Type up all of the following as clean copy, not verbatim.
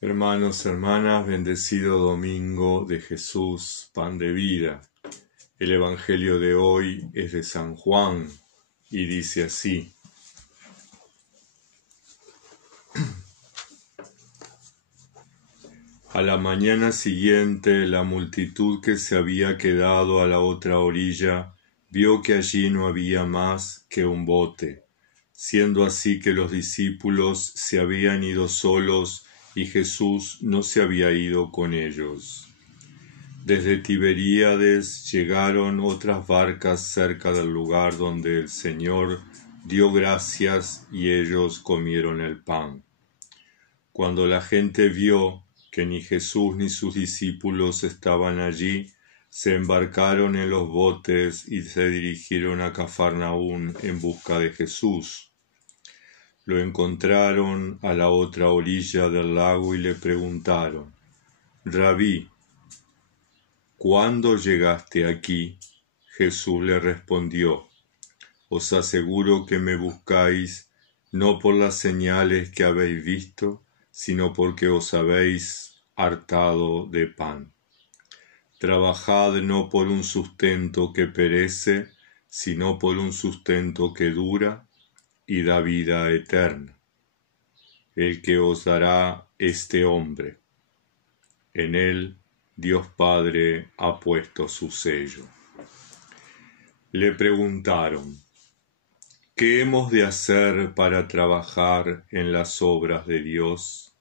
Hermanos, hermanas, bendecido domingo de Jesús, pan de vida. El Evangelio de hoy es de San Juan y dice así: A la mañana siguiente, la multitud que se había quedado a la otra orilla vio que allí no había más que un bote, siendo así que los discípulos se habían ido solos y Jesús no se había ido con ellos. Desde Tiberíades llegaron otras barcas cerca del lugar donde el Señor dio gracias y ellos comieron el pan. Cuando la gente vio que ni Jesús ni sus discípulos estaban allí, se embarcaron en los botes y se dirigieron a Cafarnaún en busca de Jesús. Lo encontraron a la otra orilla del lago y le preguntaron: Rabí, ¿cuándo llegaste aquí? Jesús le respondió: Os aseguro que me buscáis no por las señales que habéis visto, sino porque os habéis hartado de pan. Trabajad no por un sustento que perece, sino por un sustento que dura y da vida eterna, el que os dará este hombre. En él Dios Padre ha puesto su sello. Le preguntaron: ¿Qué hemos de hacer para trabajar en las obras de Dios?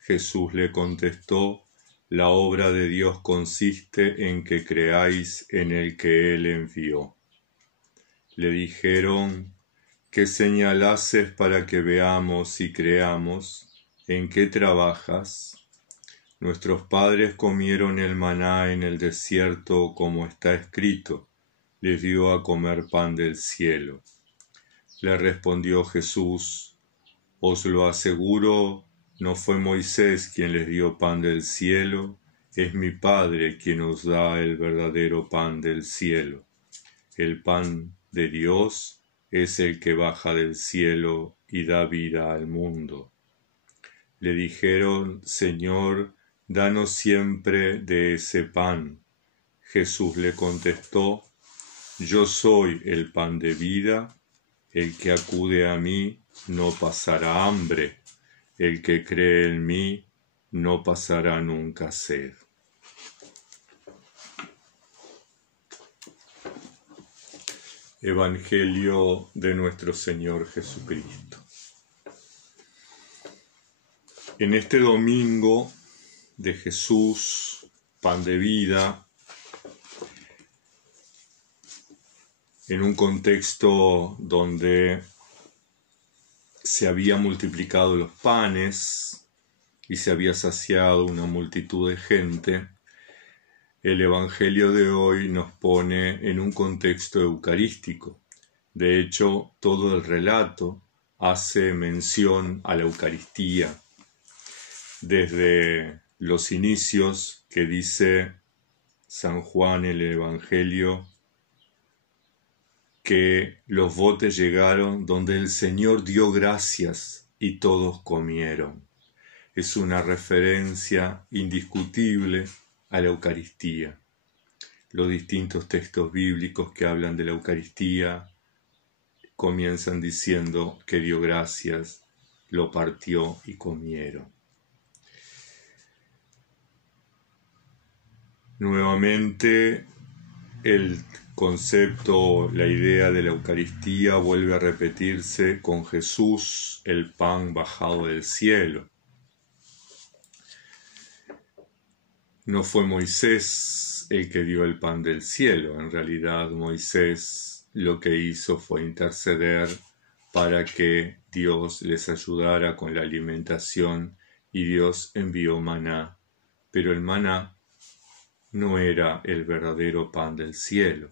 Jesús le contestó: La obra de Dios consiste en que creáis en el que Él envió. Le dijeron: ¿Qué señal haces para que veamos y creamos? ¿En qué trabajas? Nuestros padres comieron el maná en el desierto, como está escrito: les dio a comer pan del cielo. Le respondió Jesús: Os lo aseguro, no fue Moisés quien les dio pan del cielo, es mi Padre quien os da el verdadero pan del cielo. El pan de Dios es el que baja del cielo y da vida al mundo. Le dijeron: Señor, danos siempre de ese pan. Jesús le contestó: Yo soy el pan de vida. El que acude a mí no pasará hambre. El que cree en mí no pasará nunca sed. Evangelio de nuestro Señor Jesucristo. En este domingo de Jesús, pan de vida, en un contexto donde se habían multiplicado los panes y se había saciado una multitud de gente, el Evangelio de hoy nos pone en un contexto eucarístico. De hecho, todo el relato hace mención a la Eucaristía, desde los inicios que dice San Juan en el Evangelio, que los botes llegaron donde el Señor dio gracias y todos comieron. Es una referencia indiscutible a la Eucaristía. Los distintos textos bíblicos que hablan de la Eucaristía comienzan diciendo que dio gracias, lo partió y comieron. Nuevamente, el concepto, la idea de la Eucaristía vuelve a repetirse con Jesús, el pan bajado del cielo. No fue Moisés el que dio el pan del cielo. En realidad, Moisés lo que hizo fue interceder para que Dios les ayudara con la alimentación y Dios envió maná. Pero el maná no era el verdadero pan del cielo.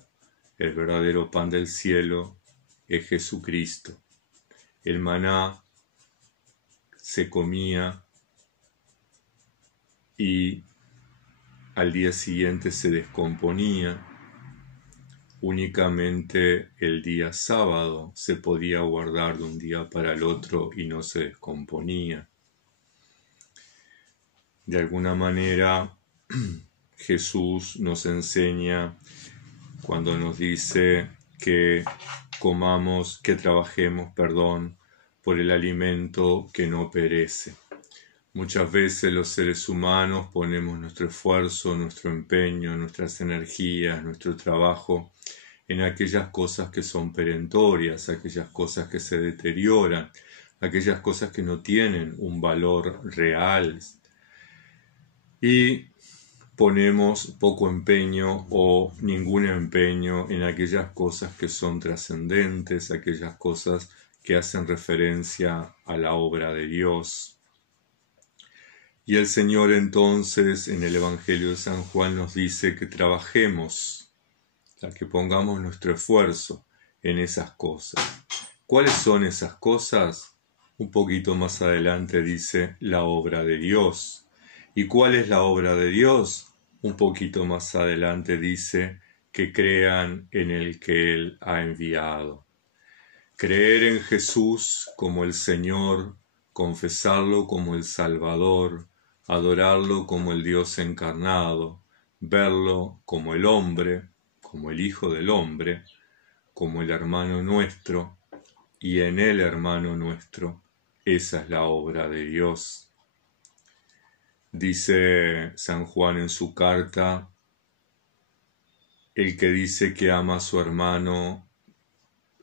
El verdadero pan del cielo es Jesucristo. El maná se comía y al día siguiente se descomponía. Únicamente el día sábado se podía guardar de un día para el otro y no se descomponía. De alguna manera, Jesús nos enseña cuando nos dice que trabajemos, por el alimento que no perece. Muchas veces los seres humanos ponemos nuestro esfuerzo, nuestro empeño, nuestras energías, nuestro trabajo en aquellas cosas que son perentorias, aquellas cosas que se deterioran, aquellas cosas que no tienen un valor real. Y ponemos poco empeño o ningún empeño en aquellas cosas que son trascendentes, aquellas cosas que hacen referencia a la obra de Dios. Y el Señor entonces en el Evangelio de San Juan nos dice que trabajemos, que pongamos nuestro esfuerzo en esas cosas. ¿Cuáles son esas cosas? Un poquito más adelante dice la obra de Dios. ¿Y cuál es la obra de Dios? Un poquito más adelante dice que crean en el que Él ha enviado. Creer en Jesús como el Señor, confesarlo como el Salvador, adorarlo como el Dios encarnado, verlo como el hombre, como el Hijo del Hombre, como el hermano nuestro, y en el hermano nuestro, esa es la obra de Dios. Dice San Juan en su carta, el que dice que ama a su hermano,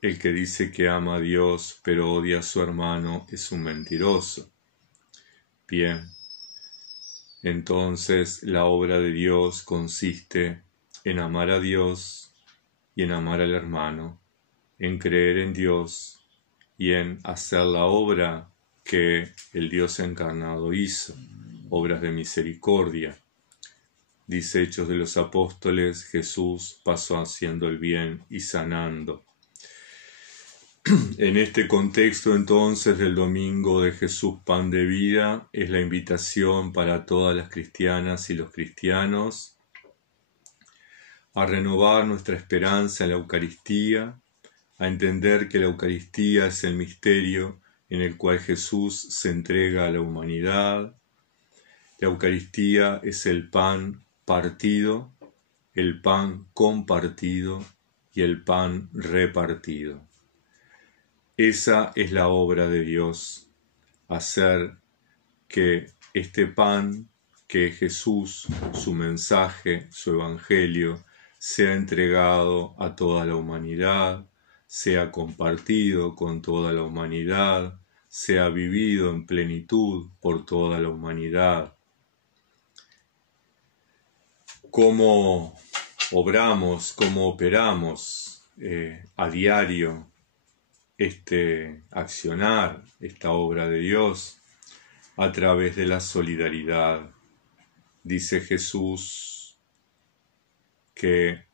el que dice que ama a Dios pero odia a su hermano es un mentiroso. Bien, entonces la obra de Dios consiste en amar a Dios y en amar al hermano, en creer en Dios y en hacer la obra que el Dios encarnado hizo, obras de misericordia. Dice Hechos de los Apóstoles, Jesús pasó haciendo el bien y sanando. En este contexto entonces del Domingo de Jesús Pan de Vida es la invitación para todas las cristianas y los cristianos a renovar nuestra esperanza en la Eucaristía, a entender que la Eucaristía es el misterio en el cual Jesús se entrega a la humanidad. La Eucaristía es el pan partido, el pan compartido y el pan repartido. Esa es la obra de Dios, hacer que este pan, que es Jesús, su mensaje, su evangelio, sea entregado a toda la humanidad, sea compartido con toda la humanidad, sea vivido en plenitud por toda la humanidad. ¿Cómo obramos, cómo operamos a diario este accionar, esta obra de Dios? A través de la solidaridad. Dice Jesús que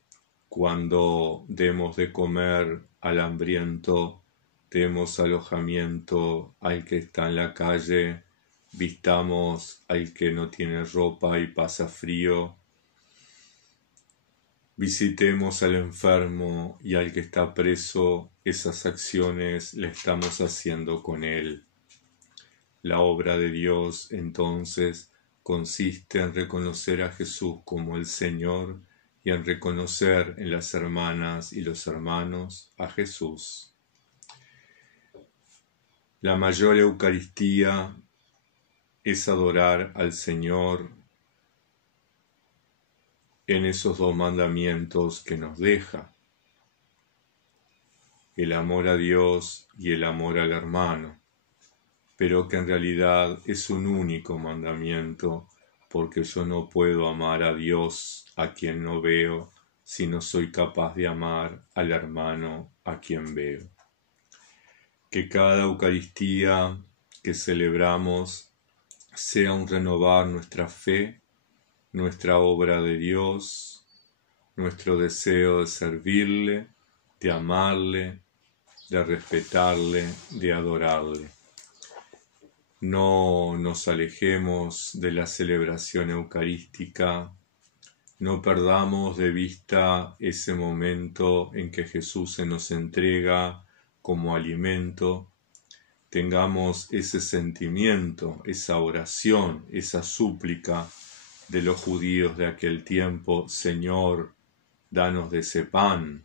cuando demos de comer al hambriento, demos alojamiento al que está en la calle, vistamos al que no tiene ropa y pasa frío, visitemos al enfermo y al que está preso, esas acciones las estamos haciendo con él. La obra de Dios, entonces, consiste en reconocer a Jesús como el Señor y en reconocer en las hermanas y los hermanos a Jesús. La mayor Eucaristía es adorar al Señor en esos dos mandamientos que nos deja, el amor a Dios y el amor al hermano, pero que en realidad es un único mandamiento, porque yo no puedo amar a Dios a quien no veo, si no soy capaz de amar al hermano a quien veo. Que cada Eucaristía que celebramos sea un renovar nuestra fe, nuestra obra de Dios, nuestro deseo de servirle, de amarle, de respetarle, de adorarle. No nos alejemos de la celebración eucarística, no perdamos de vista ese momento en que Jesús se nos entrega como alimento, tengamos ese sentimiento, esa oración, esa súplica de los judíos de aquel tiempo: Señor, danos de ese pan,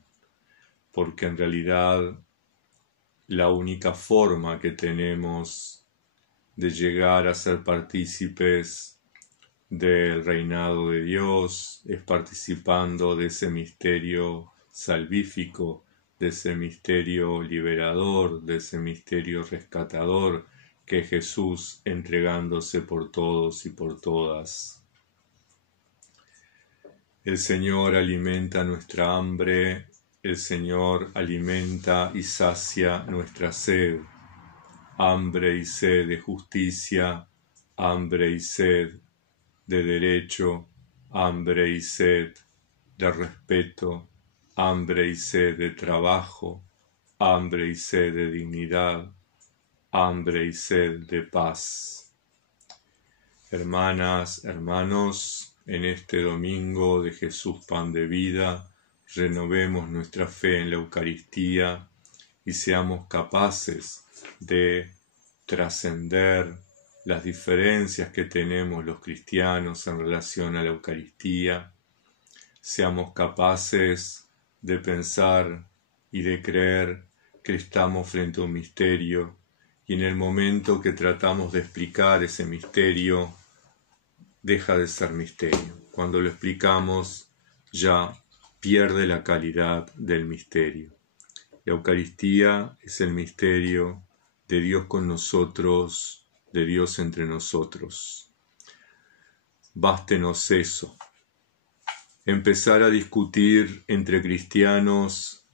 porque en realidad la única forma que tenemos de llegar a ser partícipes del reinado de Dios es participando de ese misterio salvífico, de ese misterio liberador, de ese misterio rescatador, que es Jesús entregándose por todos y por todas. El Señor alimenta nuestra hambre, el Señor alimenta y sacia nuestra sed, hambre y sed de justicia, hambre y sed de derecho, hambre y sed de respeto, hambre y sed de trabajo, hambre y sed de dignidad, hambre y sed de paz. Hermanas, hermanos, en este domingo de Jesús Pan de Vida, renovemos nuestra fe en la Eucaristía y seamos capaces de trascender las diferencias que tenemos los cristianos en relación a la Eucaristía. Seamos capaces de pensar y de creer que estamos frente a un misterio, y en el momento que tratamos de explicar ese misterio, deja de ser misterio. Cuando lo explicamos, ya pierde la calidad del misterio. La Eucaristía es el misterio de Dios con nosotros, de Dios entre nosotros. Bástenos eso. Empezar a discutir entre cristianos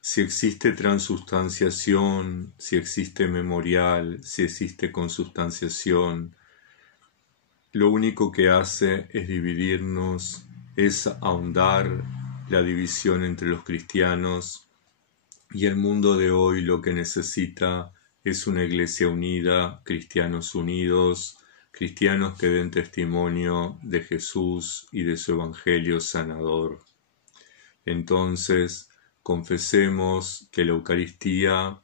si existe transustanciación, si existe memorial, si existe consubstanciación, lo único que hace es dividirnos, es ahondar la división entre los cristianos, y el mundo de hoy lo que necesita es una iglesia unida, cristianos unidos, cristianos que den testimonio de Jesús y de su evangelio sanador. Entonces, confesemos que la Eucaristía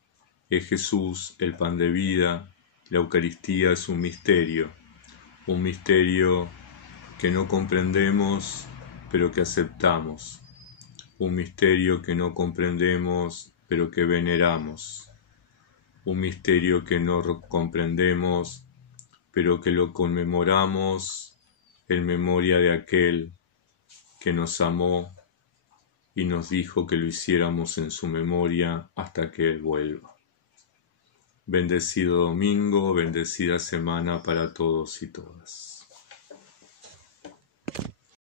es Jesús, el pan de vida. La Eucaristía es un misterio que no comprendemos, pero que aceptamos, un misterio que no comprendemos, pero que veneramos, un misterio que no comprendemos, pero que lo conmemoramos en memoria de aquel que nos amó y nos dijo que lo hiciéramos en su memoria hasta que Él vuelva. Bendecido domingo, bendecida semana para todos y todas.